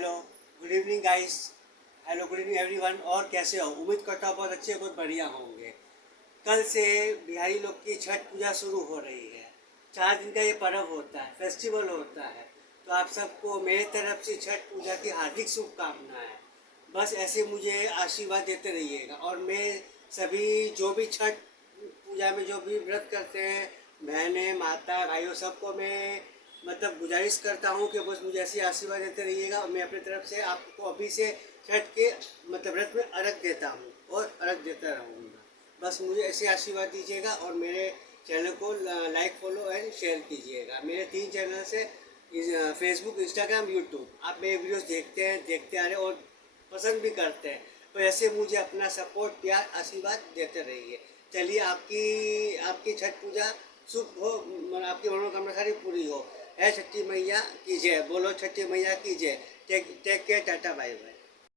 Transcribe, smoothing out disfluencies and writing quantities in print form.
Hello, good evening guys. Hello, good evening everyone. और कैसे हो? उम्मीद करता हूँ बहुत अच्छे, बहुत बढ़िया होंगे। कल से बिहारी लोग की छठ पूजा शुरू हो रही है। 4 दिन का ये पर्व होता है, फेस्टिवल होता है। तो आप सबको मेरे तरफ से छठ पूजा की हार्दिक शुभकामनाएं। बस ऐसे मुझे आशीर्वाद देते रहिएगा। और मैं सभी जो भी छठ पूजा में जो भी व्रत करते हैं, बहनें, माता, भाइयों, सबको मैं मतलब गुजारिश करता हूँ कि बस मुझे ऐसे आशीर्वाद देते रहिएगा। और मैं अपनी तरफ से आपको अभी से छठ के मतलब व्रत में अर्घ देता हूँ और अर्घ देता रहूँगा। बस मुझे ऐसे आशीर्वाद दीजिएगा और मेरे चैनल को लाइक, फॉलो एंड शेयर कीजिएगा। मेरे 3 चैनल से फेसबुक, इंस्टाग्राम, यूट्यूब। आप मेरे वीडियोस देखते आ रहे और पसंद भी करते हैं। तो ऐसे मुझे अपना सपोर्ट, प्यार, आशीर्वाद देते रहिए। चलिए, आपकी आपकी छठ पूजा शुभ हो, आपकी मनोकामना सारी पूरी हो। है छठी मैया की जय। बोलो छठी मैया की जय। Take care, tata, bye bye.